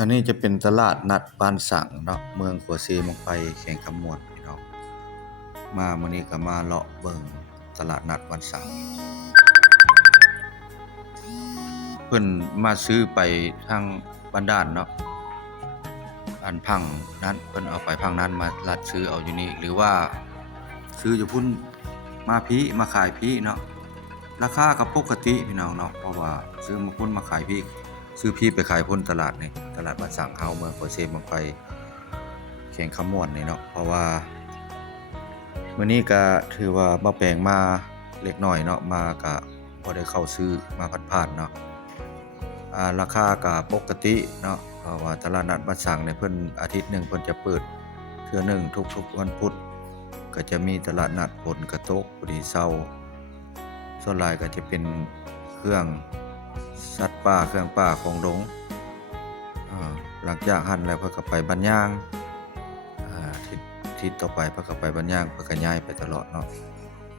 อันนี้จะเป็นตลาดนัดบ้านสังเนาะเมืองขัวซีเมืองไปแข่งขมวดพี่น้องมามื้อนี้ก็มาเลาะเบิ่งตลาดนัดบ้านสังเพิ่นมาซื้อไปทางบ้านด่านเนาะอันพังนั้นเพิ่นเอาไปพังนั้นมาลัดซื้อเอาอยู่นี่หรือว่าซื้ออยู่พุ่นมาพี่มาขายพี่เนาะราคาก็ปกติพี่น้องเนาะเพราะว่าซื้อมาพุ่นมาขายพี่ซื้อพี่ไปขายพุ่นตลาดนี่ตลาดบ้านสังเฮาเมืองขัวซีเมืองไปแข่งขมวดนี่เนาะเพราะว่ามื้อนี้ก็ถือว่าบ่แปลงมาเล็กน้อยเนาะมาก็บ่ได้เข้าซื้อมาผ่านๆเนาะราคาก็ปกติเนาะเพราะว่าตลาดนัดบ้านสังเนี่ยเพิ่นอาทิตย์หนึงเพิ่นจะเปิดเทื่อหนึงทุกๆวันพุธก็จะมีตลาดนัดผลกระทบพอดีเช้าส่วนหลายก็จะเป็นเครื่องสัตว์ป่าเครื่องป่าของดงหลังจากหั่นแล้วเพิ่นก็ไปบ้านย่างทิศต่อไปเพิ่นก็ไปบ้านย่างเพิ่นก็ย้ายไปตลอดเนาะ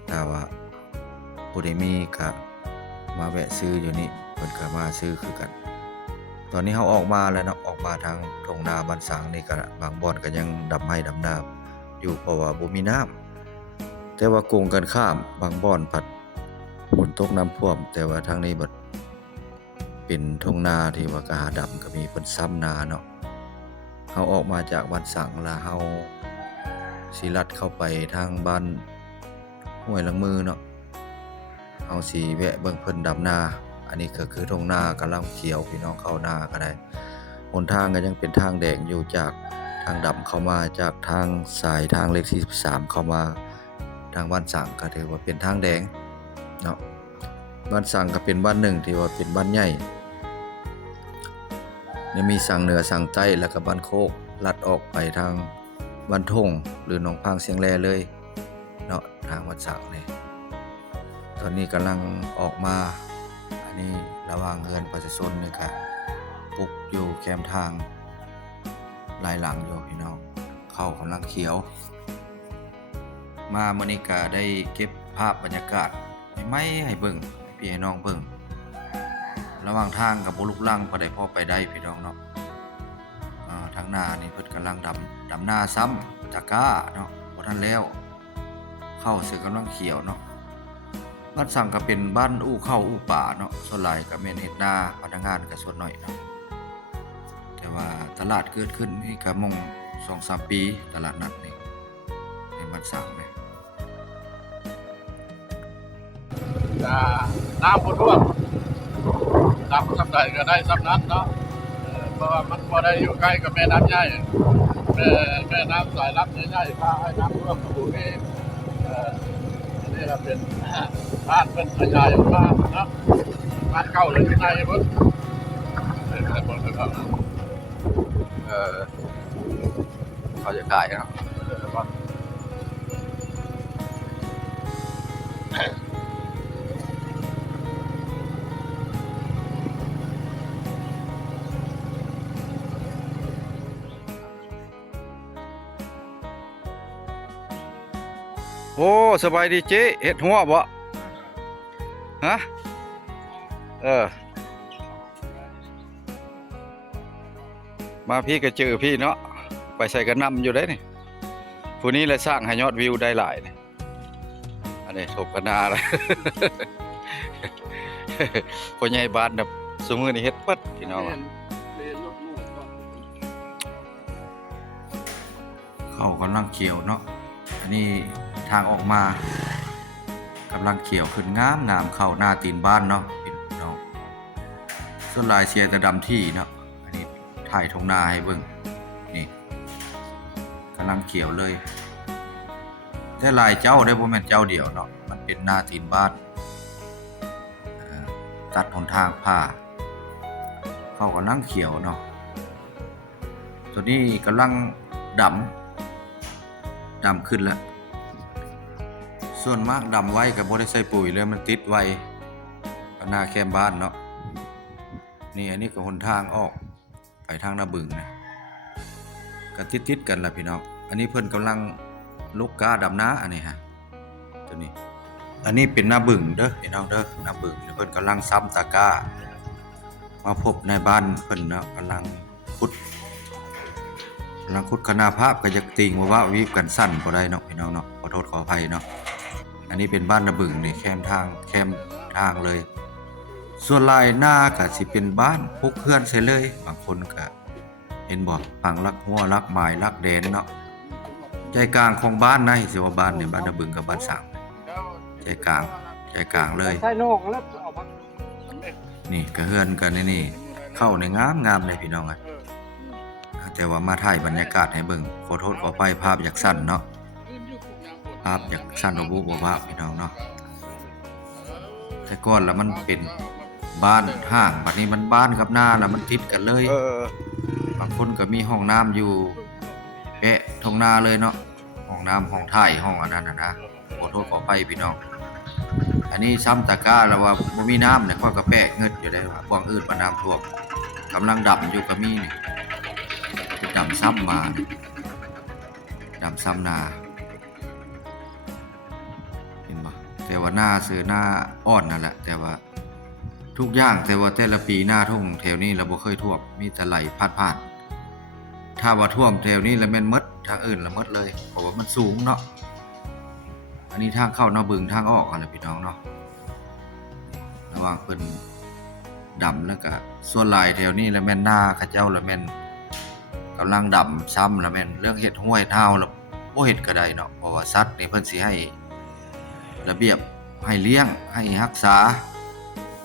ถ้าว่าผู้ใดมีก็มาแวะซื้ออยู่นี่เพิ่นก็มาซื้อคือกันตอนนี้เฮาออกมาแล้วเนาะออกมาทางทุ่งนาบ้านสังนี่ก็บางบ่อนก็ยังดำไม้ดำนาอยู่เพราะว่าบ่มีน้ำแต่ว่าโกงกันข้ามบางบ่อนผัดฝนตกน้ำท่วมแต่ว่าทางนี้บัดเป็นทุ่งนาที่ว่ากะหาดำก็มีเพิ่นซ้ำนาเนาะเฮาออกมาจากบ้านสังแล้วเฮาสิลัดเข้าไปทางบ้านห้วยลังมือเนาะเฮาสิแวะเบิ่งเพิ่นดำนาอันนี้ก็คือทุ่งนากำลังเขียวพี่น้องเข้านาก็ได้หนทางก็ยังเป็นทางแดงอยู่จากทางดำเข้ามาจากทางสายทางเลขที่13เข้ามาทางบ้านสังก็ถือว่าเป็นทางแดงเนาะบ้านสังก็เป็นบ้านหนึ่งที่ว่าเป็นบ้านใหญ่เนี่ยมีสังเหนือสังใต้แล้วก็บ้านโคกลัดออกไปทางบ้านทงหรือหนองพางเสียงแลเลยเนาะทางบ้านสังนี่ตอนนี้กำลังออกมาอันนี้ระหว่างเฮือนประชาชนนี่ก็ปลูกอยู่แคมทางหลายหลังอยู่พี่น้องเข้ากำลังเขียวมามื้อนี้ก็ได้เก็บภาพบรรยากาศไม่ให้เบิ่งให้พี่ให้น้องเบิ่งระหว่างทางกับบ่ลุกลังพอได้พอไปได้พี่น้องเนาะทางหน้านี่เพิ่นกำลังดำหน้าซ้ำตะกร้าเนาะบ่ทันแล้วเข้าสึกกำลังเขียวเนาะบ้านสังก็เป็นบ้านอู้เข้าอู้ป่าเนาะส่วนหลายก็แม่นเฮ็ดนาพนักงานก็ส่วนน้อยเนาะแต่ว่าตลาดเกิดขึ้นนี่ก็มง 2-3 ปีตลาดนัดนี่ในบ้านสังนี่น้ำบ่ท่วมน้ำสำใดก็ได้สำนั้นเนาะเพราะว่ามันบ่ได้อยู่ใกล้กับแม่น้ำใหญ่แม่น้ำสายลับใหญ่ๆพาให้น้ำท่วมกับผู้นี้นี่ก็เป็นบ้านเป็นขยายออกมาเนาะบ้านเก่าเลยที่ไหนเพิ่นเป็นคนเขาเขาจะขายเนาะโอ้สบายดีเจ๊เฮ็ดหัวบ่ฮะมาพี่ก็เจอพี่เนาะไปใส่กระนำอยู่ได้นี่ผู้นี้เลยสร้างให้ยอดวิวได้หลายนี่อันนี้ถกกันนาเลย พ่อใหญ่บ้านน่ะซุมื้อนี้เฮ็ดเบิดพี่น้องเขากำลังเขียวเนาะอันนี้ทางออกมากำลังเขียวขึ้นงามเข้าหน้าตีนบ้านเนาะพี่น้องส่วนลายเชียร์แต่ดำที่เนาะอันนี้ถ่ายทงนาให้เบิ่งนี่กำลังเขียวเลยแต่ลายเจ้าได้บ่แม่นเจ้าเดียวเนาะมันเป็นหน้าตีนบ้านตัดหนทางผ้าเขากำลังเขียวเนาะตัวนี้กำลังดำขึ้นแล้วส่วนมากดำไว้กับบ่ได้ใส่ปุ๋ยเลยมันติดไว้หน้าแคมบ้านเนาะนี่อันนี้ก็หนทางออกไปทางนาบึงนะก็ติดกันล่ะพี่น้องอันนี้เพิ่นกำลังลูกกาดำนาอันนี้ฮะตัวนี้อันนี้เป็นนาบึงเด้อพี่น้องเด้อนาบึงเพิ่นกำลังซ้ำตะกร้ามาพบในบ้านเพิ่นเนาะกำลัง ขุดคณะภาพก็จะติงว่าวีบกันสั้นบ่ได้เนาะพี่น้องเนาะขอโทษขออภัยเนาะอันนี้เป็นบ้านระบึงนี่แคมทางเลย ส่วนลายหน้าก็สิเป็นบ้านพวกเพื่อนใช่เลยบางคนก็เห็นบ่ฝั่งลักหัวลักหมายลักแดนเนาะใจกลางของบ้านนะสิว่าบ้านเนี่ยบ้านระบึงกับบ้านสางใจกลางเลย ใช่นอกแล้วเอามา นี่ก็เฮือนกันนี่เข้าในงามเลยพี่น้องอ่ะแต่ว่ามาถ่ายบรรยากาศให้เบิ่งขอโทษขออภัยภาพอยากสั้นเนาะภาพอยากสั้นบ่บุบ่ว่าพี่น้องเนาะแต่ก่อนแล้วมันเป็นบ้านห้างบัดนี้มันบ้านกับหน้าแล้วมันติดกันเลยบางคนก็มีห้องน้ำอยู่แปะทงนาเลยเนาะห้องน้ำห้องถ่ายห้องอันนั้นนะขอโทษขออภัยพี่น้องอันนี้ซ้ำตะกร้าแล้วว่าบ่มีน้ำเนี่ยก็กระแปะเงิดอยู่ได้ว่าพวกอื่นมาน้ำท่วมกำลังดับอยู่ก็มีนี่ดำซ้ำมานี่ดำซ้ำนาเห็นบ่แต่ว่าหน้าซื้อหน้าอ่อนนั่นแหละแต่ว่าทุกอย่างแต่ว่าแต่ละปีหน้าทุ่งแถวนี้เราบ่เคยท่วมมีแต่ไหลผ่านถ้าว่าท่วมแถวนี้แล้วแม่นหมดทางอื่นละหมดเลยเพราะว่ามันสูงเนาะอันนี้ทางเข้านาบึงทางออกอะไรพี่น้องเนาะระหว่างเพิ่นดำแล้วก็ส่วนหลายแถวนี้แล้วแม่นหน้าเขาเจ้าแล้วแม่นกำลังดำซ้ำแล้วแม่นเรื่องเฮ็ดห้วยเท้าแล้วบ่เฮ็ดก็ได้เนาะเพราะว่าสัตว์นี่เพิ่นสิให้ระเบียบให้เลี้ยงให้รักษา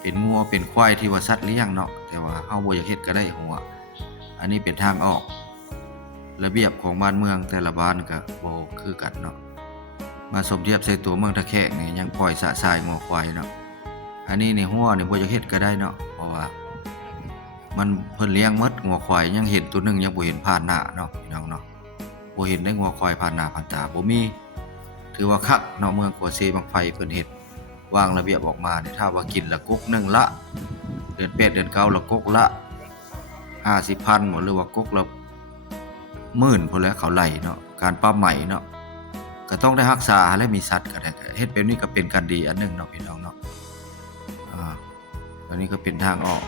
เป็นงัวเป็นควายที่ว่าสัตว์เลี้ยงเนาะแต่ว่าเฮาบ่อยากเฮ็ดก็ได้หัวอันนี้เป็นทางออกระเบียบของบ้านเมืองแต่ละบ้านก็บ่คือกันเนาะมาสมเทียบใส่ตัวเมืองตะแคกนี่ยังปล่อยสะสายงัวควายเนาะอันนี้ในหัวนี่บ่อยากเฮ็ดก็ได้เนาะเพราะว่ามันเพิ่นเลี้ยงหมดงัวควายยังเห็นตัวหนึงยังบ่เห็นผ่านหน้าเนาะพี่น้องเนาะบ่เห็นได้งัวควายผ่านหน้าผ่านตาบ่มีถือว่าคักเนาะเมืองกัวเซบังไฟเพิ่นเฮ็ดวางระเบียบออกมาเนี่ยถ้าว่ากินละกุกนึงละเดือน8เดือน9ละกุกละ50,000บ่หรือว่ากุกละ10,000พุ่นแหล้วเขาไล่เนาะการปรับใหม่เนาะก็ต้องได้รักษาและมีสัตว์ก็ได้เฮ็ดแบบนี้ก็เป็นการดีอันหนึงเนาะพี่น้องเนาะอันนี้ก็เป็นทางออก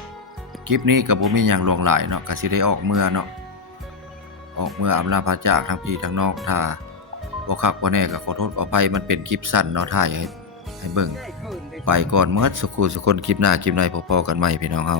คลิปนี้ก็บ่มีหยังหลวงหลายเนาะก็สิได้ออกเมื่อเนาะออกเมื่ออำลาพระจากทั้งพี่ทั้งน้องถ้าบ่คักบ่แน่ก็ขอโทษขออภัยมันเป็นคลิปสั้นเนาะถ่ายให้เบิ่งไปก่อนเมิดสุขุสุคนคลิปหน้าคลิปในพอๆกันใหม่พี่น้องเฮา